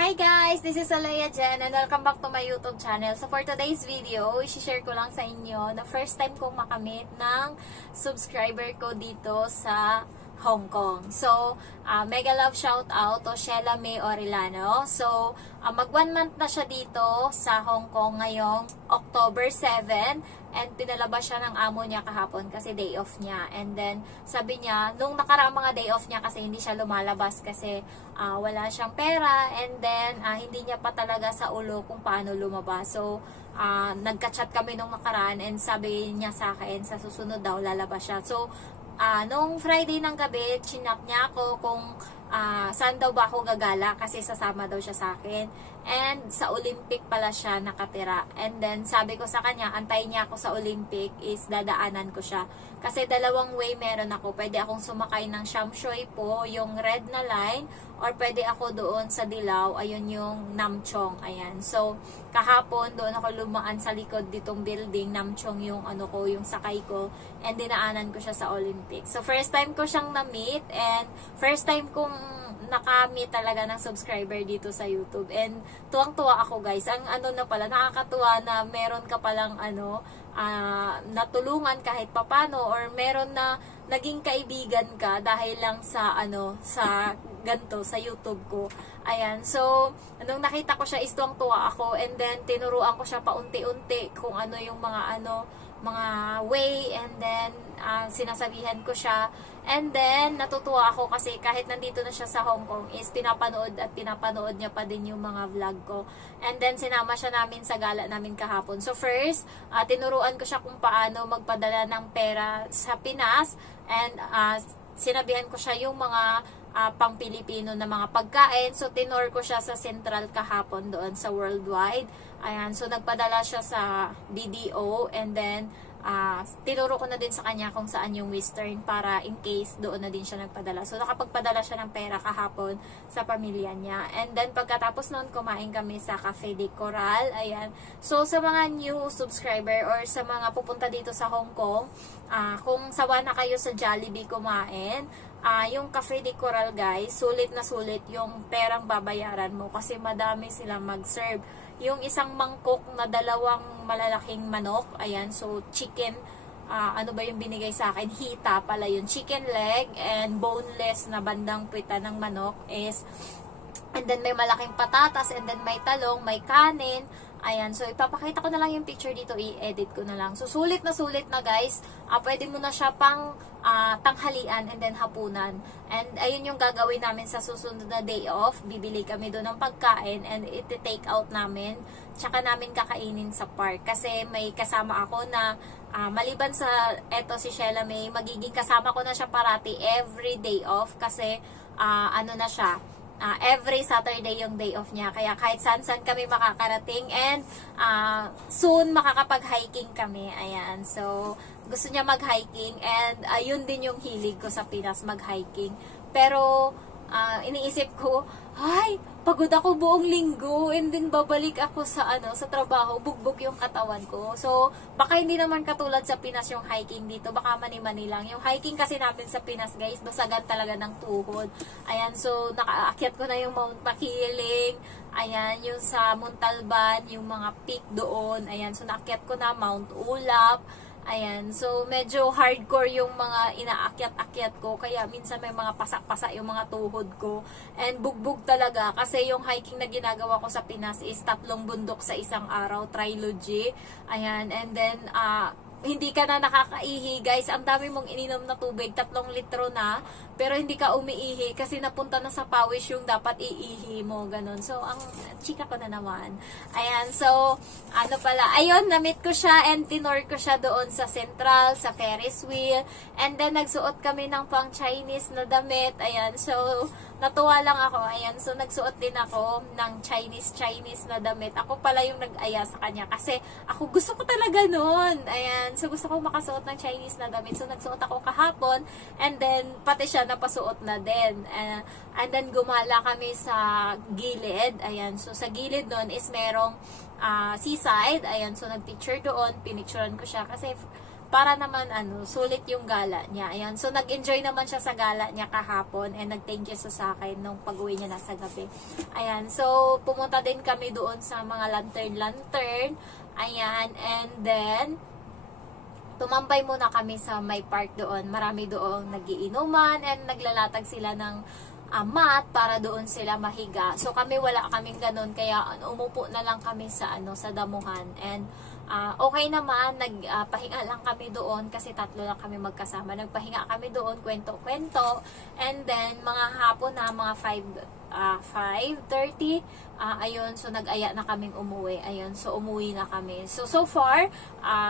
Hi guys! This is Alea Jen and welcome back to my YouTube channel. So for today's video, i-share ko lang sa inyo na first time kong makamit ng subscriber ko dito sa Hong Kong. So, mega love shout out to Sheila May Orellano. So, mag 1 month na siya dito sa Hong Kong ngayong October 7 and pinalabas siya ng amo niya kahapon kasi day off niya. And then, sabi niya, nung nakaraang mga day off niya kasi hindi siya lumalabas kasi wala siyang pera and then hindi niya pa talaga sa ulo kung paano lumabas. So, nagka-chat kami nung nakaraan and sabi niya sa akin, sa susunod daw lalabas siya. So, nung Friday ng gabi, chinap niya ako kung saan daw ba ako gagala kasi sasama daw siya sa akin. And sa Olympic pala siya nakatira. And then sabi ko sa kanya, antayin niya ako sa Olympic is dadaanan ko siya. Kasi dalawang way meron ako. Pwede akong sumakay ng Sham Shui po, yung red na line, or pwede ako doon sa Dilaw, ayun yung Nam Chong, ayan. So, kahapon doon ako lumaan sa likod ditong building, Nam Chong yung ano ko, yung sakay ko, and dinaanan ko siya sa Olympic. So, first time ko siyang na-meet, and first time kong naka-meet talaga ng subscriber dito sa YouTube. And tuwang-tuwa ako guys. Ang ano na pala, nakakatuwa na meron ka palang ano, natulungan kahit papano or meron na naging kaibigan ka dahil lang sa ano, sa ganto sa YouTube ko. Ayan. So, nung nakita ko siya is tuwang-tuwa ako and then tinuruan ko siya paunti-unti kung ano yung mga ano, mga way and then sinasabihan ko siya. And then, natutuwa ako kasi kahit nandito na siya sa Hong Kong is pinapanood at pinapanood niya pa din yung mga vlog ko. And then, sinama siya namin sa gala namin kahapon. So, first, tinuruan ko siya kung paano magpadala ng pera sa Pinas. And, sinabihan ko siya yung mga pang-Pilipino na mga pagkain. So, tinor ko siya sa Central kahapon doon sa Worldwide. Ayan. So, nagpadala siya sa BDO and then, tinuro ko na din sa kanya kung saan yung Western para in case doon na din siya nagpadala. So, nakapagpadala siya ng pera kahapon sa pamilya niya. And then, pagkatapos noon, kumain kami sa Cafe de Coral. Ayan. So, sa mga new subscriber or sa mga pupunta dito sa Hong Kong, kung sawa na kayo sa Jollibee kumain, yung Cafe de Coral guys, sulit na sulit yung perang babayaran mo kasi madami silang mag-serve. Yung isang mangkok na 2 malalaking manok, ayan, so chicken, ano ba yung binigay sa akin? Hita pala yun, chicken leg and boneless na bandang puwita ng manok is, and then may malaking patatas, and then may talong, may kanin. Ayan, so ipapakita ko na lang yung picture dito, i-edit ko na lang. So, sulit na guys. Pwede mo na siya pang tanghalian and then hapunan. And ayun yung gagawin namin sa susunod na day off. Bibili kami doon ng pagkain and iti-take out namin. Tsaka namin kakainin sa park. Kasi may kasama ako na maliban sa eto si Sheila May, magiging kasama ko na siya parati every day off. Kasi ano na siya, every Saturday yung day off niya. Kaya kahit saan-saan kami makakarating and soon makakapag-hiking kami. Ayan. So, gusto niya mag-hiking and yun din yung hilig ko sa Pinas, mag-hiking. Pero, iniisip ko, ay, pagod ako buong linggo and then babalik ako sa ano, sa trabaho, bugbog yung katawan ko. So, baka hindi naman katulad sa Pinas yung hiking dito, baka mani-mani lang. Yung hiking kasi namin sa Pinas, guys, basagan talaga ng tuhod. Ayan, so nakaakyat ko na yung Mount Makiling. Ayan, yung sa Montalban, yung mga peak doon. Ayan, so naakyat ko na Mount Ulap. Ayan, so medyo hardcore yung mga inaakyat-akyat ko, kaya minsan may mga pasak-pasa yung mga tuhod ko. And bugbog talaga, kasi yung hiking na ginagawa ko sa Pinas is 3 bundok sa isang araw, trilogy. Ayan, and then, hindi ka na nakakaihi, guys. Ang dami mong ininom na tubig, 3 litro na, pero hindi ka umiihi kasi napunta na sa pawis yung dapat iihi mo, ganun. So, ang chika ko na naman. Ayan, so, ano pala, ayun, na-meet ko siya and tinor ko siya doon sa Central, sa Ferris wheel, and then nagsuot kami ng pang Chinese na damit. Ayan, so, natuwa lang ako. Ayan, so, nagsuot din ako ng Chinese na damit. Ako pala yung nag-aya sa kanya kasi ako gusto ko talaga nun. Ayan, so gusto ko makasuot ng Chinese na damit. So, nagsuot ako kahapon and then, pati siya napasuot na din. And then, gumala kami sa gilid. Ayan, so sa gilid nun is merong seaside. Ayan, so nagpicture doon. Pinicturean ko siya kasi para naman sulit yung gala niya. Ayan. So nag-enjoy naman siya sa gala niya kahapon and nag-thank you sa akin nung pag-uwi niya na sa gabi. Ayan. So pumunta din kami doon sa mga lantern. Ayan. And then tumambay muna kami sa may park doon. Marami doon nagiinuman and naglalatag sila ng mat para doon sila mahiga. So kami wala kaming ganun kaya umupo na lang kami sa sa damuhan. And okay naman, nagpahinga lang kami doon kasi tatlo lang kami magkasama. Nagpahinga kami doon, kwento-kwento. And then mga hapon na mga 5:30 ayun, so nag-aya na kaming umuwi. Ayun, so umuwi na kami. So far,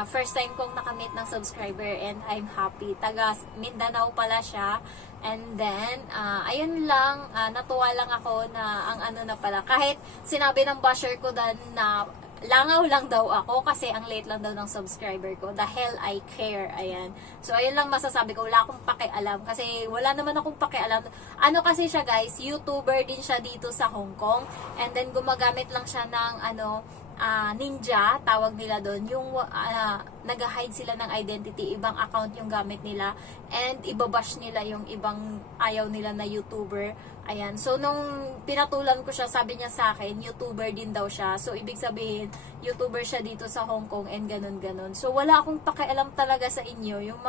first time kong nakamit ng subscriber and I'm happy. Taga Mindanao pala siya. And then, ayun lang, natuwa lang ako na ang na pala. Kahit sinabi ng basher ko dan na langaw lang daw ako kasi ang late lang daw ng subscriber ko. The hell I care. Ayan. So, ayun lang masasabi ko. Wala akong pakialam kasi wala naman akong pakialam. Kasi siya guys, YouTuber din siya dito sa Hong Kong. And then, gumagamit lang siya ng ninja, tawag nila doon. Yung nag-hide sila ng identity. Ibang account yung gamit nila. And ibabash nila yung ibang ayaw nila na YouTuber. Ayan. So, nung pinatulan ko siya, sabi niya sa akin, YouTuber din daw siya. So, ibig sabihin, YouTuber siya dito sa Hong Kong and ganun-ganun. So, wala akong pakialam talaga sa inyo. Yung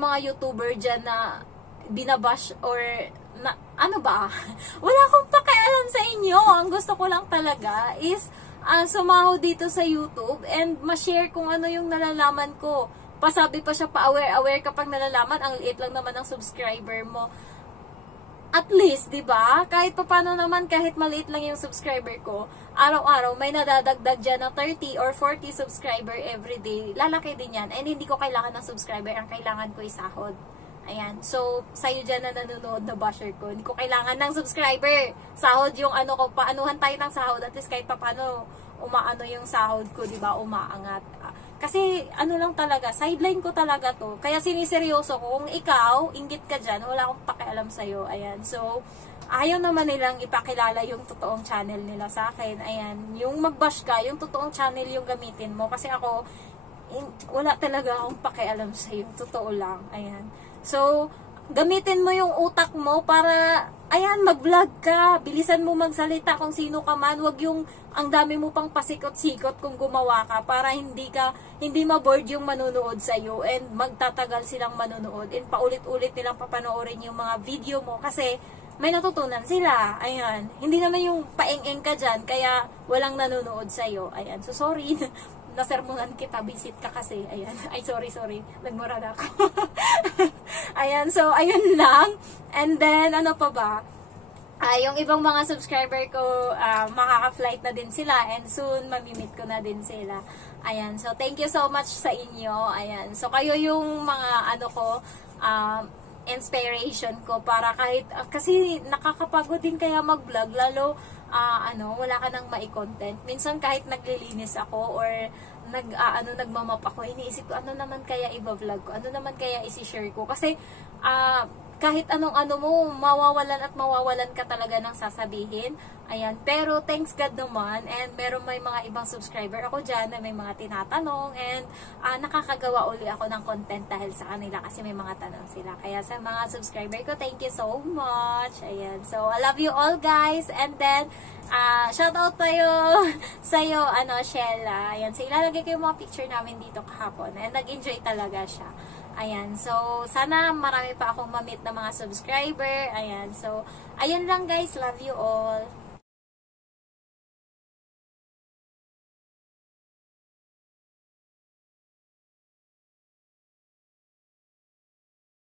mga YouTuber dyan na binabash or na, wala akong pakialam sa inyo. Ang gusto ko lang talaga is sumahod dito sa YouTube and ma-share kung ano yung nalalaman ko. Pasabi pa siya pa-aware kapag nalalaman, ang liit lang naman ng subscriber mo. At least, 'di ba? Kahit paano naman, kahit maliit lang yung subscriber ko, araw-araw may nadadagdag diyan na 30 or 40 subscriber every day. Lalaki din 'yan. And hindi ko kailangan ng subscriber, ang kailangan ko isahod. Ayan. So, sa'yo dyan na nanonood na basher ko, hindi ko kailangan ng subscriber. Sahod yung ko, paanuhan tayo ng sahod. At least kahit paano umaano yung sahod ko, diba? Umaangat. Kasi, lang talaga, sideline ko talaga to. Kaya siniseryoso ko, kung ikaw, inggit ka dyan, wala akong pakialam sa'yo. Ayan. So, ayaw naman nilang ipakilala yung totoong channel nila sa akin. Ayan. Yung magbash ka, yung totoong channel yung gamitin mo. Kasi ako, wala talaga akong pakialam sa'yo. Totoo lang. Ayan. So, gamitin mo yung utak mo para, ayan, mag-vlog ka. Bilisan mo magsalita kung sino ka man. Huwag yung ang dami mo pang pasikot-sikot kung gumawa ka para hindi ma-board yung manonood sa'yo and magtatagal silang manonood and paulit-ulit nilang papanoorin yung mga video mo kasi may natutunan sila. Ayan. Hindi naman yung paeng-eng ka dyan kaya walang nanonood sa'yo. Ayan. So, sorry. Nasermonan kita, visit ka kasi. Ayan. Ay, sorry. Nagmura na ako. Ayan. So, ayun lang. And then, ano pa ba? Yung ibang mga subscriber ko, makaka-flight na din sila. And soon, mamimit ko na din sila. Ayan. So, thank you so much sa inyo. Ayan. So, kayo yung mga, inspiration ko para kahit, kasi nakakapagod din kaya mag-vlog. Lalo, wala ka nang mai-content. Minsan kahit naglilinis ako or nagmamap ako, iniisip ko, ano naman kaya i-vlog ko? Ano naman kaya isi-share ko? Kasi, kahit anong mo, mawawalan ka talaga ng sasabihin. Ayan. Pero, thanks God naman. And, may mga ibang subscriber ako dyan na may mga tinatanong. And, nakakagawa uli ako ng content dahil sa kanila kasi may mga tanong sila. Kaya, sa mga subscriber ko, thank you so much. Ayan. So, I love you all, guys. And then, shout out tayo sa'yo, Shella. Ayan. So, ilalagay ko yung mga picture namin dito kahapon. And, nag-enjoy talaga siya. Ayan. So, sana marami pa akong ma-meet na mga subscriber. Ayan. So, ayun lang guys. Love you all.